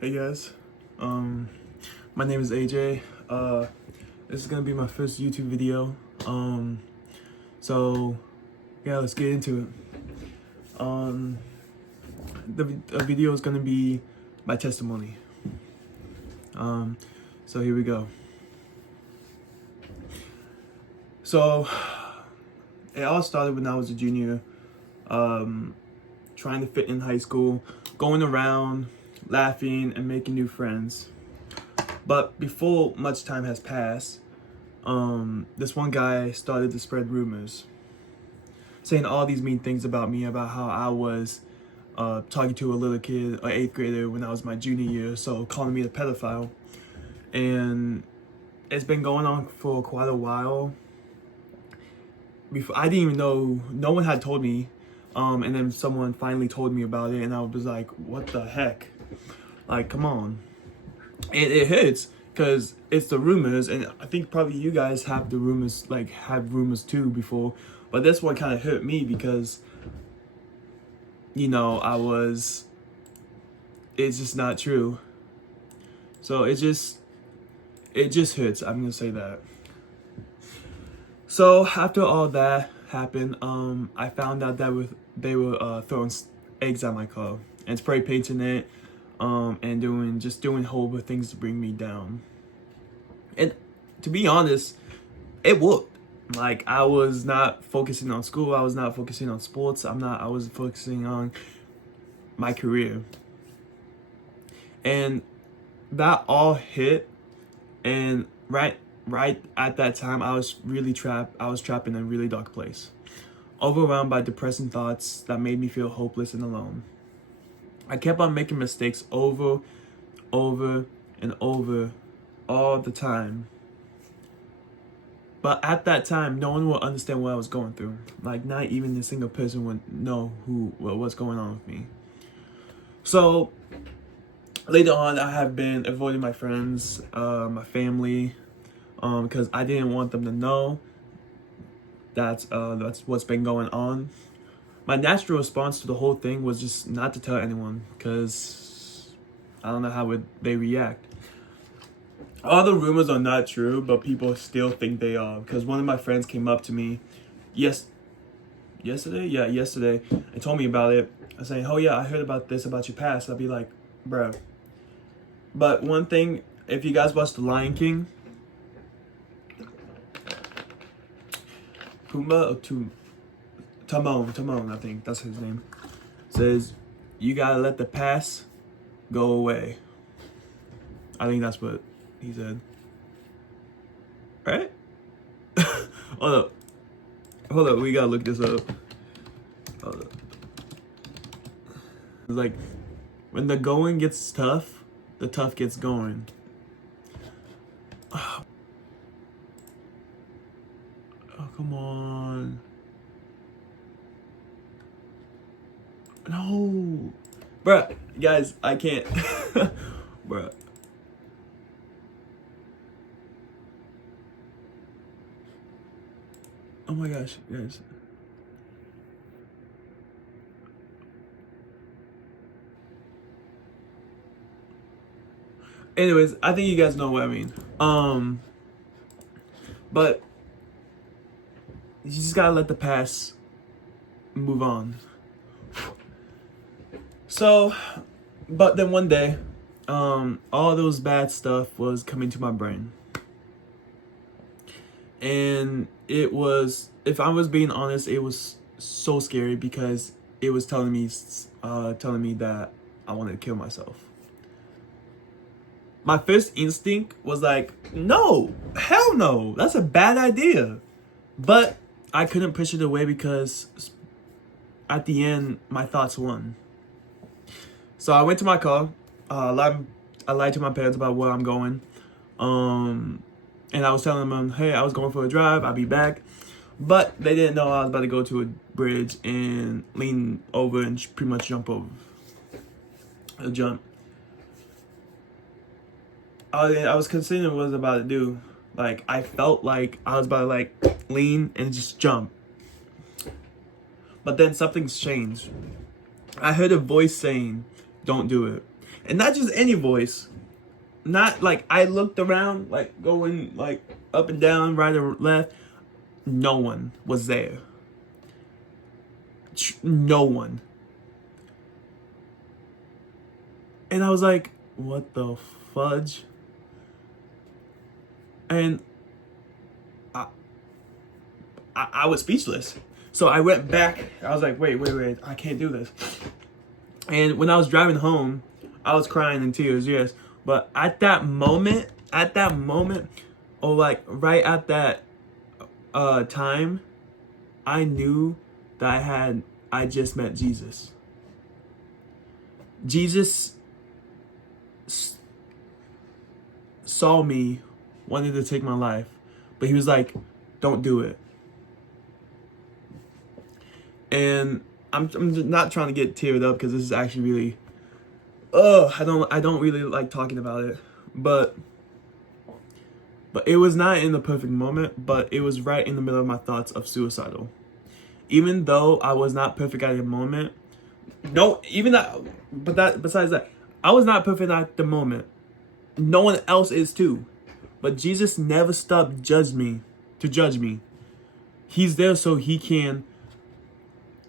Hey guys, my name is AJ. This is gonna be my first YouTube video. So yeah, let's get into it. The video is gonna be my testimony. So here we go. So it all started when I was a junior, trying to fit in high school, going around, laughing, and making new friends. But before much time has passed, this one guy started to spread rumors, saying all these mean things about me, about how I was talking to a little kid, an 8th grader, when I was my junior year, so calling me a pedophile. And it's been going on for quite a while. Before, I didn't even know, no one had told me, and then someone finally told me about it, and I was like, what the heck? Like, come on. It hurts, because it's the rumors, and I think probably you guys have the rumors, like, had rumors too before, but this one kind of hurt me because, you know, it's just not true. So it just hurts, I'm gonna say that. So after all that happened, I found out that they were throwing eggs at my car and spray painting it, and doing horrible things to bring me down. And to be honest, it worked. Like, I was not focusing on school, I was not focusing on sports, I was focusing on my career. And that all hit, and right at that time, I was trapped in a really dark place, overwhelmed by depressing thoughts that made me feel hopeless and alone. I kept on making mistakes over and over all the time. But at that time, no one would understand what I was going through. Like, not even a single person would know what's going on with me. So later on, I have been avoiding my friends, my family, because I didn't want them to know that's what's been going on. My natural response to the whole thing was just not to tell anyone, because I don't know how they react. All the rumors are not true, but people still think they are, because one of my friends came up to me yesterday, and told me about it. I was saying, oh yeah, I heard about this, about your past. I'd be like, bro. But one thing, if you guys watch The Lion King, Timon, I think that's his name, says, you gotta let the past go away. I think that's what he said. Right? Hold up, we gotta look this up. Hold up. It's like, when the going gets tough, the tough gets going. Oh, come on. No. Bruh, guys, I can't. Bruh. Oh my gosh, guys. Anyways, I think you guys know what I mean. But you just gotta let the past move on. So, but then one day, all those bad stuff was coming to my brain. And it was, if I was being honest, it was so scary, because it was telling me that I wanted to kill myself. My first instinct was like, no, hell no, that's a bad idea. But I couldn't push it away, because at the end, my thoughts won. So I went to my car, I lied to my parents about where I'm going, and I was telling them, hey, I was going for a drive, I'll be back. But they didn't know I was about to go to a bridge and lean over and pretty much jump over. I was considering what I was about to do. Like, I felt like I was about to, like, lean and just jump. But then something's changed. I heard a voice saying, "Don't do it." And not just any voice. Not like I looked around, like going like up and down, right or left. No one was there. No one. And I was like, what the fudge? And I was speechless. So I went back. I was like, wait, I can't do this. And when I was driving home, I was crying in tears, yes. But at that moment, or like right at that time, I knew that I just met Jesus. Jesus saw me, wanted to take my life, but he was like, don't do it. And I'm just not trying to get teared up because this is actually really, I don't really like talking about it, but it was not in the perfect moment, but it was right in the middle of my thoughts of suicidal. Even though I was not perfect at the moment, besides that, I was not perfect at the moment. No one else is too. But Jesus never stopped to judge me. He's there so he can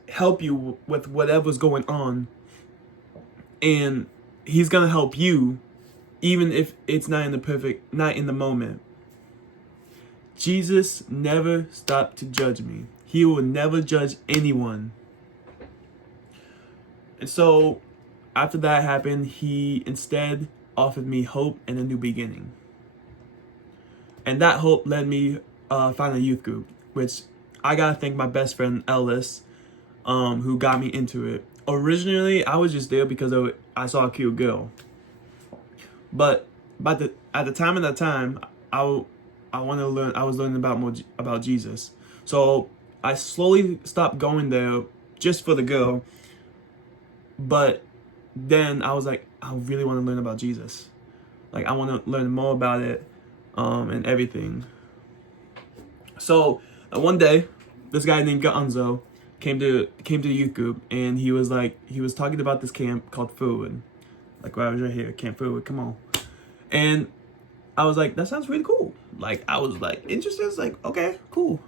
help you with whatever's going on. And he's gonna help you even if it's not in the moment. Jesus never stopped to judge me. He will never judge anyone. And so after that happened, he instead offered me hope and a new beginning. And that hope led me find a youth group, which I gotta thank my best friend Ellis, who got me into it. Originally, I was just there because I saw a cute girl. But at the time of that time, I was learning about Jesus. So I slowly stopped going there just for the girl. But then I was like, I really want to learn about Jesus. Like I want to learn more about it, and everything. So one day, this guy named Gonzo came to the youth group, and he was talking about this camp called Furwood. Like right here, Camp Furwood. Come on. And I was like, that sounds really cool. Like I was like interested. It's like, okay, cool.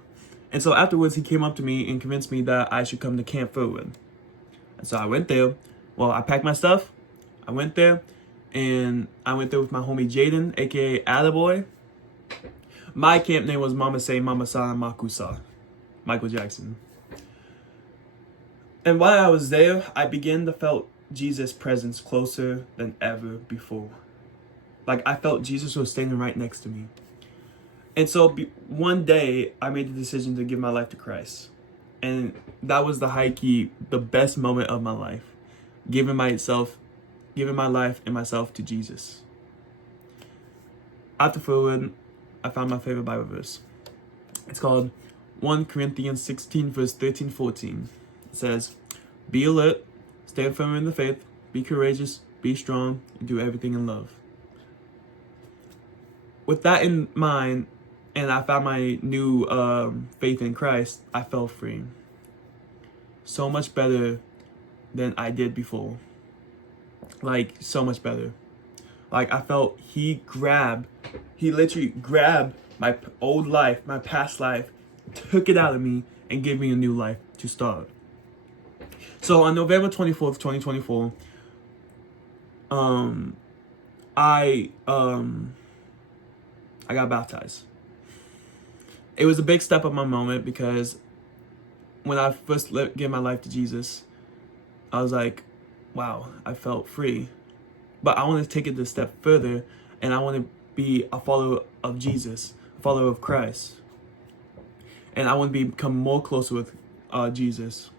And so afterwards, he came up to me and convinced me that I should come to Camp Furwood. And so I went there. Well, I packed my stuff. I went there. And I went there with my homie Jaden, aka Attaboy. My camp name was Mama Say, Mama Sa, Makusa. Michael Jackson. And while I was there, I began to felt Jesus' presence closer than ever before. Like I felt Jesus was standing right next to me. And so one day, I made the decision to give my life to Christ. And that was the best moment of my life. Giving my life and myself to Jesus. After Furwood, I found my favorite Bible verse. It's called 1 Corinthians 16, verse 13-14. It says, be alert, stand firm in the faith, be courageous, be strong, and do everything in love. With that in mind, and I found my new faith in Christ, I felt free. So much better than I did before. Like, so much better. Like, I felt he literally grabbed my old life, my past life, took it out of me, and gave me a new life to start. So, on November 24th, 2024, I got baptized. It was a big step up my moment because when I first gave my life to Jesus, I was like, wow, I felt free. But I want to take it a step further, and I want to be a follower of Jesus, a follower of Christ. And I want to become more closer with Jesus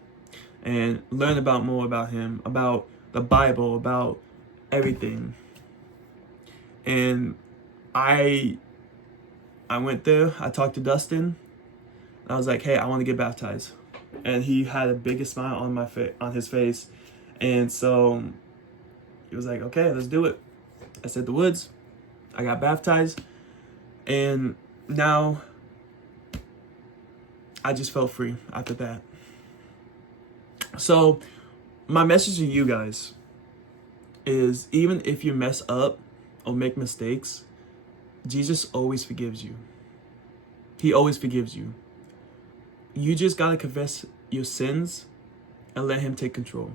and learn more about him, about the Bible, about everything. And I went there, I talked to Dustin, and I was like, hey, I want to get baptized. And he had the biggest smile on his face. And so he was like, okay, let's do it. I said the words, I got baptized, and now I just felt free after that. So my message to you guys is, even if you mess up or make mistakes, Jesus always forgives you. He always forgives you. You just gotta confess your sins and let him take control.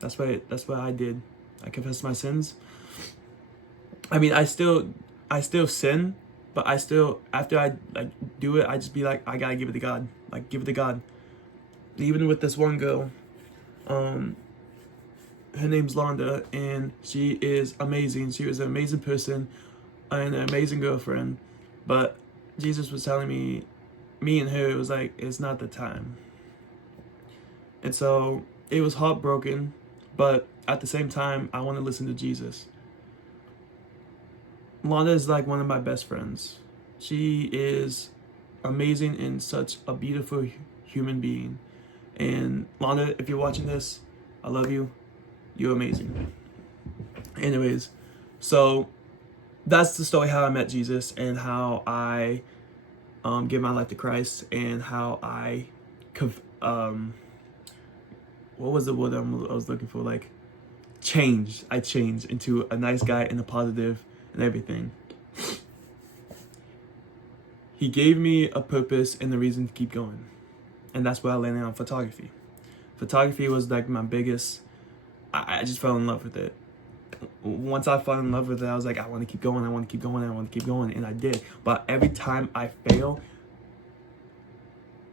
That's what I did. I confessed my sins. I mean, I still sin, but I still, after I do it, I just be like, I gotta give it to God. Like, give it to God. Even with this one girl, her name's Londa, and she is amazing. She was an amazing person and an amazing girlfriend. But Jesus was telling me and her, it was like, it's not the time. And so it was heartbroken, but at the same time, I want to listen to Jesus. Londa is like one of my best friends. She is amazing and such a beautiful human being. And Londa, if you're watching this, I love you. You're amazing. Anyways, so that's the story how I met Jesus and how I gave my life to Christ, and how I what was the word I was looking for? Like, changed. I changed into a nice guy and a positive and everything. He gave me a purpose and a reason to keep going. And that's where I landed on photography. Photography was like my biggest, I just fell in love with it. Once I fell in love with it, I was like, I want to keep going, I want to keep going, I want to keep going. And I did. But every time I fail,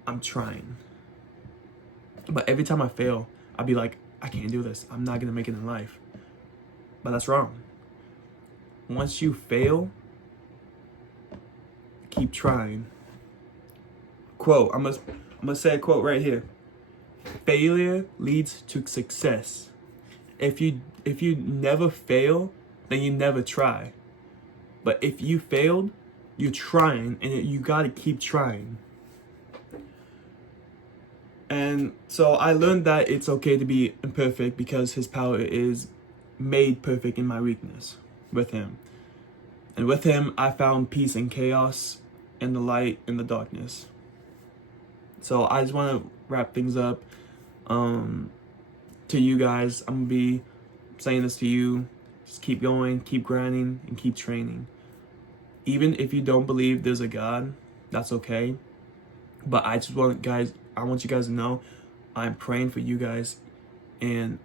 I'm trying. But every time I fail, I'll be like, I can't do this. I'm not going to make it in life. But that's wrong. Once you fail, keep trying. Quote, I'm gonna say a quote right here. Failure leads to success. If you never fail, then you never try. But if you failed, you're trying, and you gotta keep trying. And so I learned that it's okay to be imperfect, because his power is made perfect in my weakness with him. And with him, I found peace in chaos and the light in the darkness. So I just want to wrap things up. To you guys, I'm going to be saying this to you. Just keep going, keep grinding, and keep training. Even if you don't believe there's a God, that's okay. But I want you guys to know, I'm praying for you guys, and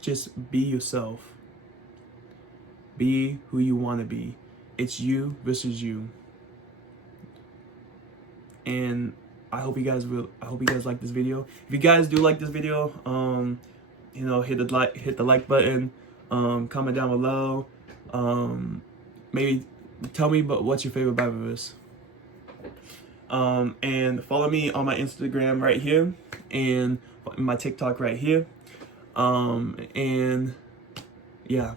just be yourself. Be who you want to be. It's you versus you. And I hope you guys like this video. If you guys do like this video, hit the like button, comment down below. Maybe tell me what's your favorite Bible verse. And follow me on my Instagram right here, and my TikTok right here. And yeah.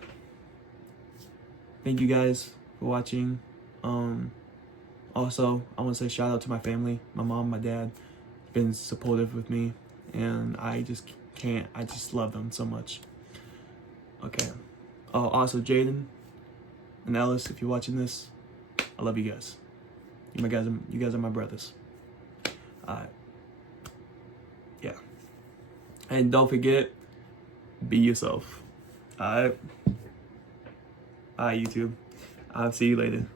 Thank you guys for watching. Also, I want to say shout out to my family, my mom, my dad, been supportive with me, and I just love them so much. Okay. Oh, also Jaden and Ellis, if you're watching this, I love you guys. You guys are my brothers. Yeah. And don't forget, be yourself. Alright, YouTube. I'll see you later.